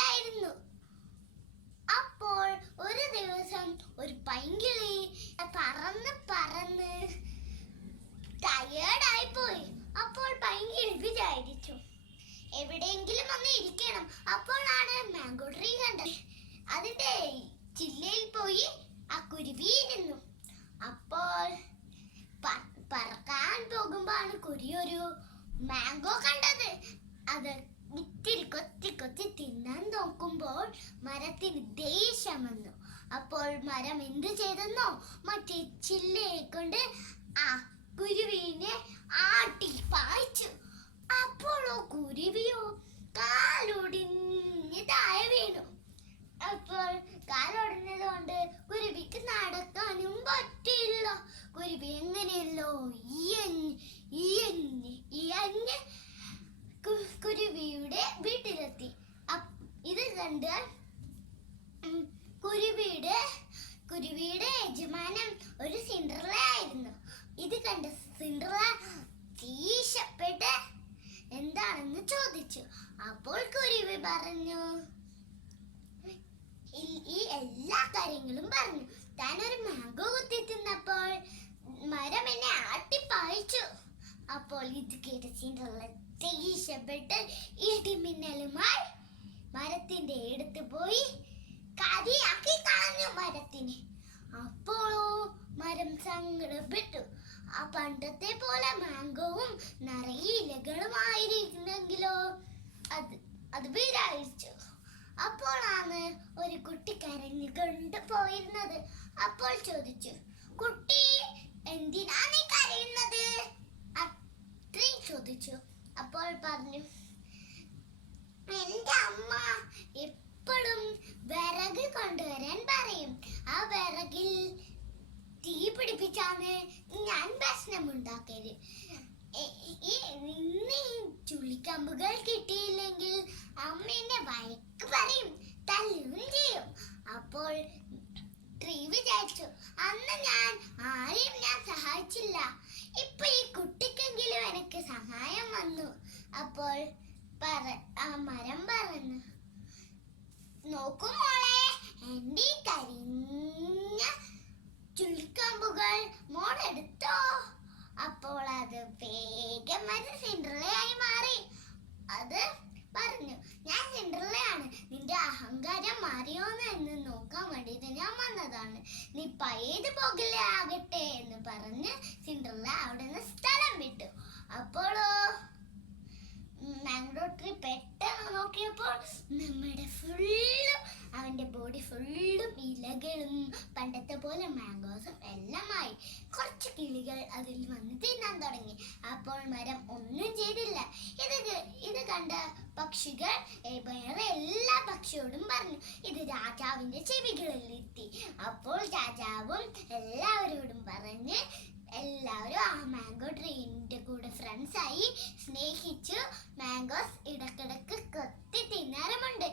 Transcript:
തിരക്കിലായിരുന്നു. അപ്പോൾ ഒരു ദിവസം ഒരു പൈങ്കിളി പറന്ന് പറന്ന് ടയേർഡായി പോയി. അപ്പോൾ പൈങ്കിളി വിചാരിച്ചു എവിടെയെങ്കിലും ഒന്ന് ഇരിക്കണം. അപ്പോഴാണ് മാംഗോ ട്രീ കണ്ടത്. അതിന്റെ ചില്ലയിൽ പോയി ആ കുരുവി ഇരുന്നു. അപ്പോൾ പറക്കാൻ പോകുമ്പോഴാണ് കുരുവി ഒരു മാംഗോ കണ്ടത്. അത് ഇത്തിരി കൊത്തി കൊത്തി തിന്നാൻ നോക്കുമ്പോൾ മരത്തിന് ദേഷ്യം വന്നു. അപ്പോൾ മരം എന്ത് ചെയ്തെന്നോ മറ്റേ ചില്ലയെ കൊണ്ട് ആ കുരുവിനെ ആട്ടി പായിച്ചു. അപ്പോഴോ കുരുവിയോ കാലൊടിഞ്ഞ് താഴെ വീണു. അപ്പോൾ കാലൊടിഞ്ഞത് കൊണ്ട് കുരുവിക്ക് നടക്കാനും പറ്റില്ല. കുരുവി എങ്ങനെയല്ലോ ഇയഞ്ഞ് കുരുവിയുടെ വീട്ടിലെത്തി. ഇത് കണ്ട് കുരുവിയുടെ യജമാനൻ ഒരു സിൻഡ്രല്ല ആയിരുന്നു. ഇത് കണ്ട് സിൻഡ്രല്ല ദേഷ്യപ്പെട്ട് എന്താണെന്ന് ചോദിച്ചു. അപ്പോൾ കുരുവി പറഞ്ഞു, ഈ എല്ലാ കാര്യങ്ങളും പറഞ്ഞു. താൻ ഒരു മാംഗോ കുത്തി തിന്നപ്പോൾ മരം എന്നെ ആട്ടിപ്പായിച്ചു. അപ്പോൾ ഇത് കേട്ട സിൻഡ്രല്ല ദേഷ്യപ്പെട്ട് ഇടിമിന്നലുമായി മരത്തിന്റെ അടുത്ത് പോയി കരിയാക്കി കളഞ്ഞു മരത്തിനെ. അപ്പോഴോ മരം സങ്കടപ്പെട്ടു. ആ പണ്ടത്തെ പോലെ മാംഗോവും നിറയെ ഇലകളുമായിരുന്നെങ്കിലോ അത് വിചാരിച്ചു. അപ്പോഴാണ് ഒരു കുട്ടി കരഞ്ഞുകൊണ്ട് പോയിരുന്നത്. അപ്പോൾ ചോദിച്ചു, കുട്ടി എന്തിനാ നീ കരയുന്നത്? അത്രയും ചോദിച്ചു. അപ്പോൾ പറഞ്ഞു, എന്റെ അമ്മ എപ്പോഴും വിറക് കൊണ്ടുവരാൻ പറയും. ആ വിറകിൽ തീ പിടിപ്പിച്ചാണ് ഞാൻ ഭക്ഷണം ഉണ്ടാക്കല്. ഇന്ന് ചുള്ളിക്കമ്പുകൾ കിട്ടിയില്ലെങ്കിൽ അമ്മ എന്നെ വഴക്ക് പറയും, തല്ലുകയും ചെയ്യും. അപ്പോൾ ട്രീ വിചാരിച്ചു, അന്ന് ആരെയും ഞാൻ സഹായിച്ചില്ല. ഇപ്പൊ ഈ കുട്ടിക്കെങ്കിലും എനിക്ക് സഹായം വന്നു. അപ്പോൾ ആ മരം പറഞ്ഞു, നോക്കൂ മോളെ, എന്റെ കരിഞ്ഞ ചുള്ളിക്കമ്പുകൾ മോളെടുത്തോ. അപ്പോൾ അത് വേഗം ഒരു സിൻഡ്രല്ലയായി മാറി. അത് പറഞ്ഞു, ഞാൻ സിൻഡ്രല്ലയാണ്, നിന്റെ അഹങ്കാരം മാറിയോന്ന് എന്ന് നോക്കാൻ വേണ്ടിയിട്ട് ഞാൻ വന്നതാണ്. നീ പഴയത് പോകില്ല ആകട്ടെ എന്ന് പറഞ്ഞ് സിൻഡ്രല്ല അവിടെ നിന്ന് സ്ഥലം വിട്ടു. അപ്പോഴോ മാംഗോ ട്രീ പെട്ടെന്ന് നോക്കിയപ്പോൾ അവന്റെ ബോഡി ഫുള്ളും ഇലകളും പണ്ടത്തെ പോലെ മാംഗോസും എല്ലാമായി. കുറച്ച് കിളികൾ അതിൽ വന്ന് തിന്നാൻ തുടങ്ങി. അപ്പോൾ മരം ഒന്നും ചെയ്തില്ല. ഇത് കണ്ട പക്ഷികൾ വേറെ എല്ലാ പക്ഷിയോടും പറഞ്ഞു. ഇത് രാജാവിന്റെ ചെവികളിൽ എത്തി. അപ്പോൾ രാജാവും എല്ലാവരോടും പറഞ്ഞ് എല്ലാവരും ആ മാംഗോ ട്രീന്റെ കൂടെ ഫ്രണ്ട്സായി സ്നേഹിച്ചു. മാംഗോസ് ഇടക്കിടക്ക് കൊത്തി തിന്നാറുമുണ്ട്.